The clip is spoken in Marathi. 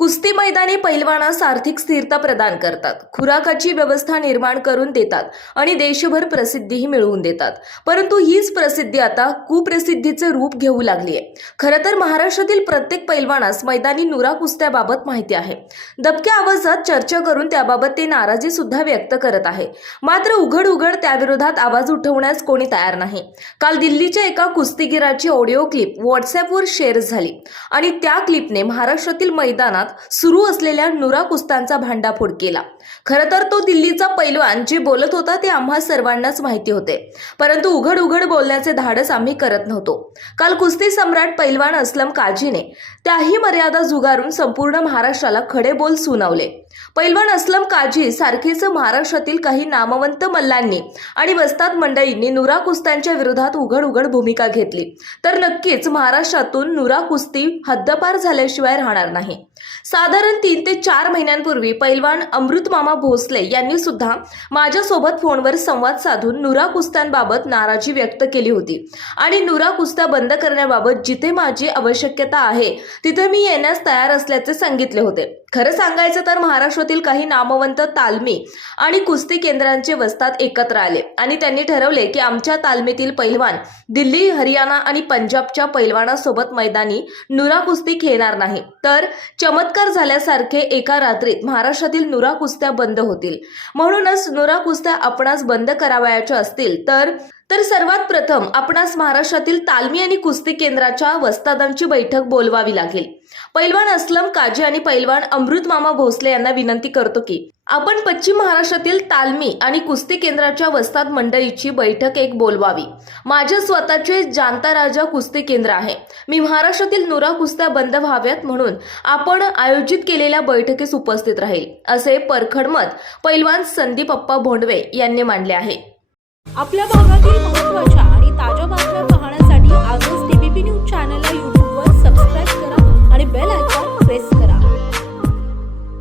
कुस्ती मैदानी पैलवानास आर्थिक स्थिरता प्रदान करतात. खुराकाची व्यवस्था निर्माण करून देतात आणि देशभर प्रसिद्धीही मिळवून देतात. परंतु हीच प्रसिद्धी आता कुप्रसिद्धीचे रूप घेऊ लागली आहे. खरं तर महाराष्ट्रातील प्रत्येक पैलवानास मैदानी नुरा कुस्त्याबाबत माहिती आहे. दबक्या आवाजात चर्चा करून त्याबाबत ते नाराजी सुद्धा व्यक्त करत आहे. मात्र उघड उघड त्याविरोधात आवाज उठवण्यास कोणी तयार नाही. काल दिल्लीच्या एका कुस्तीगिराची ऑडिओ क्लिप व्हॉट्सअपवर शेअर झाली आणि त्या क्लिपने महाराष्ट्रातील मैदानात सुरू असलेल्या नुरा कुस्तांचा भांडाफोड केला. खरं तर तो दिल्लीचा पैलवान जे बोलत होता ते आम्हा सर्वांनाच माहिती होते. परंतु उघड उघड बोलण्याचे धाडस आम्ही करत नव्हतो. काल कुस्ती सम्राट पैलवान असलम काझीने त्याही मर्यादा जुगारून संपूर्ण महाराष्ट्राला खडे बोल सुनावले. पैलवान असलम काझी सारखीच महाराष्ट्रातील काही नामवंत मल्लांनी आणि वस्ताद मंडळींनी नुरा कुस्त्यांच्या विरोधात उघड उघड भूमिका घेतली. तर नक्कीच महाराष्ट्रातून नुरा कुस्ती हद्दपार झाल्याशिवाय राहणार नाही. साधारण तीन ते चार महिन्यांपूर्वी पैलवान अमृतमामा भोसले यांनी सुद्धा माझ्यासोबत फोनवर संवाद साधून नुरा कुस्त्यांबाबत नाराजी व्यक्त केली होती. आणि नुरा कुस्त्या बंद करण्याबाबत जिथे माझी आवश्यकता आहे तिथे मी येण्यास तयार असल्याचे सांगितले होते. खरं सांगायचं तर महाराष्ट्रातील काही नामवंत तालमी आणि कुस्ती केंद्रांचे वस्तात एकत्र आले. आणि त्यांनी ठरवले की आमच्या तालमीतील पैलवान दिल्ली हरियाणा आणि पंजाबच्या पैलवानासोबत मैदानी नुरा कुस्ती खेळणार नाही. तर चमत्कार झाल्यासारखे एका रात्रीत महाराष्ट्रातील नुरा कुस्त्या बंद होतील. म्हणूनच नुरा कुस्त्या आपणास बंद करावयाच्या असतील तर तर सर्वात प्रथम आपणास महाराष्ट्रातील तालमी आणि कुस्ती केंद्राच्या वस्तादांची बैठक बोलवावी लागेल. पैलवान असलम काजी आणि पैलवान अमृत मामा भोसले यांना विनंती करतो की आपण पश्चिम महाराष्ट्रातील तालमी आणि कुस्ती केंद्राच्या वस्ताद मंडळीची बैठक एक बोलवावी. माझे स्वतःचे जाणता राजा कुस्ती केंद्र आहे. मी महाराष्ट्रातील नुरा कुस्त्या बंद व्हाव्यात म्हणून आपण आयोजित केलेल्या बैठकीस उपस्थित राहील असे परखड मत पैलवान संदीप अप्पा भोंडवे यांनी मांडले आहे. आपल्या भागातील